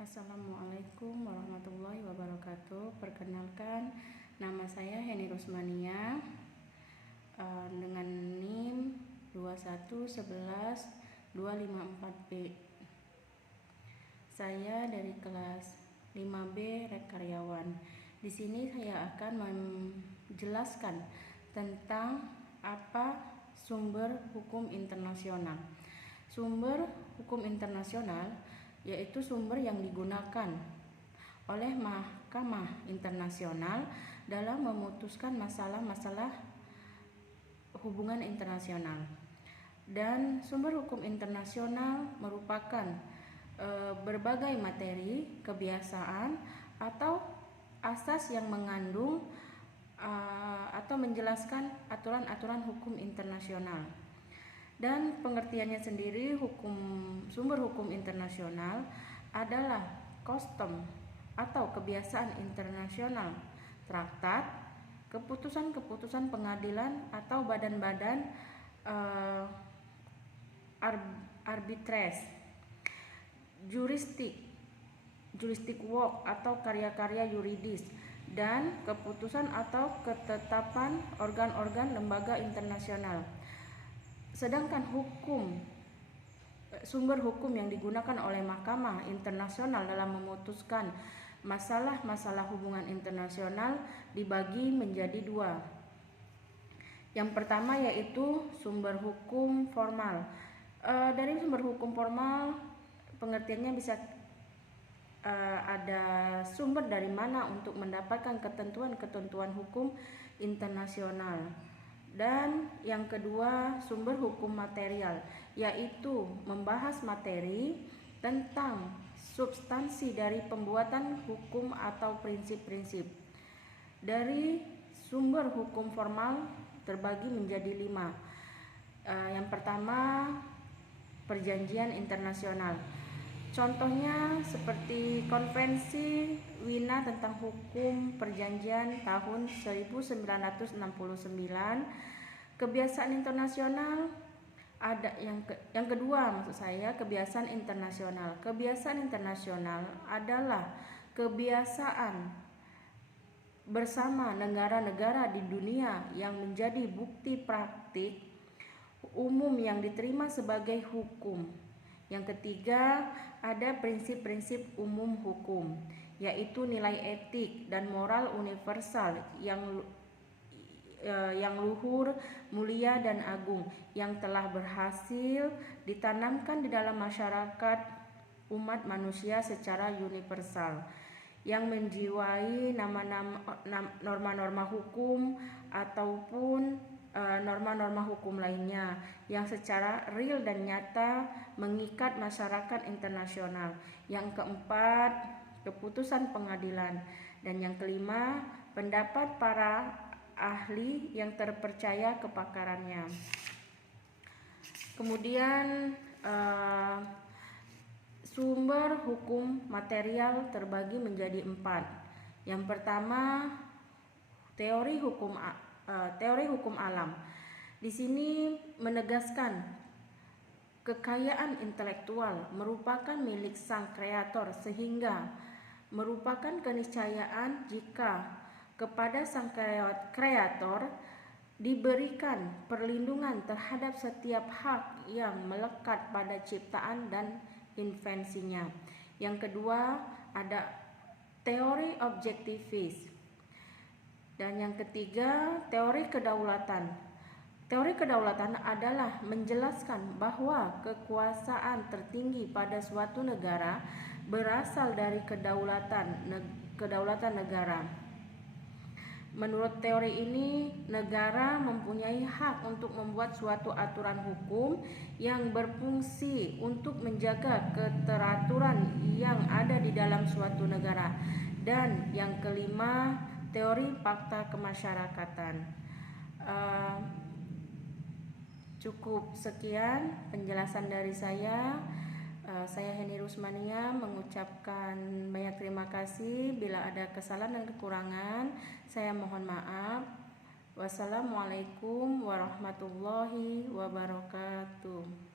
Assalamualaikum warahmatullahi wabarakatuh. Perkenalkan, nama saya Heni Rusmania dengan NIM 2111254B. Saya dari kelas 5B Rek Karyawan. Di sini saya akan menjelaskan tentang apa sumber hukum internasional. Sumber hukum internasional yaitu sumber yang digunakan oleh Mahkamah Internasional dalam memutuskan masalah-masalah hubungan internasional. Dan sumber hukum internasional merupakan berbagai materi, kebiasaan, atau asas yang mengandung atau menjelaskan aturan-aturan hukum internasional. Dan pengertiannya sendiri, sumber hukum internasional adalah custom atau kebiasaan internasional, traktat, keputusan-keputusan pengadilan atau badan-badan arbitration, juristik work atau karya-karya yuridis, dan keputusan atau ketetapan organ-organ lembaga internasional. Sedangkan sumber hukum yang digunakan oleh Mahkamah Internasional dalam memutuskan masalah-masalah hubungan internasional dibagi menjadi dua. Yang pertama yaitu sumber hukum formal. Dari sumber hukum formal, pengertiannya bisa ada sumber dari mana untuk mendapatkan ketentuan-ketentuan hukum internasional. Dan yang kedua, sumber hukum material, yaitu membahas materi tentang substansi dari pembuatan hukum atau prinsip-prinsip. Dari sumber hukum formal terbagi menjadi 5. Yang pertama, perjanjian internasional. Contohnya seperti Konvensi Wina tentang Hukum Perjanjian tahun 1969. Kebiasaan internasional ada yang kedua, kebiasaan internasional. Kebiasaan internasional adalah kebiasaan bersama negara-negara di dunia yang menjadi bukti praktik umum yang diterima sebagai hukum. Yang ketiga, ada prinsip-prinsip umum hukum, yaitu nilai etik dan moral universal yang luhur, mulia, dan agung, yang telah berhasil ditanamkan di dalam masyarakat umat manusia secara universal, yang menjiwai norma-norma hukum ataupun norma-norma hukum lainnya yang secara real dan nyata mengikat masyarakat internasional. Yang keempat, keputusan pengadilan. Dan yang kelima, pendapat para ahli yang terpercaya kepakarannya. Kemudian sumber hukum material terbagi menjadi 4. Yang pertama, teori hukum alam. Di sini menegaskan kekayaan intelektual merupakan milik sang kreator, sehingga merupakan keniscayaan jika kepada sang kreator diberikan perlindungan terhadap setiap hak yang melekat pada ciptaan dan invensinya. Yang kedua, ada teori objektivis. Dan yang ketiga, teori kedaulatan. Teori kedaulatan adalah menjelaskan bahwa kekuasaan tertinggi pada suatu negara berasal dari kedaulatan negara. Menurut teori ini, negara mempunyai hak untuk membuat suatu aturan hukum yang berfungsi untuk menjaga keteraturan yang ada di dalam suatu negara. Dan yang kelima, teori fakta kemasyarakatan. Cukup sekian penjelasan dari saya. Saya Heni Rusmania mengucapkan banyak terima kasih. Bila ada kesalahan dan kekurangan, saya mohon maaf. Wassalamualaikum warahmatullahi wabarakatuh.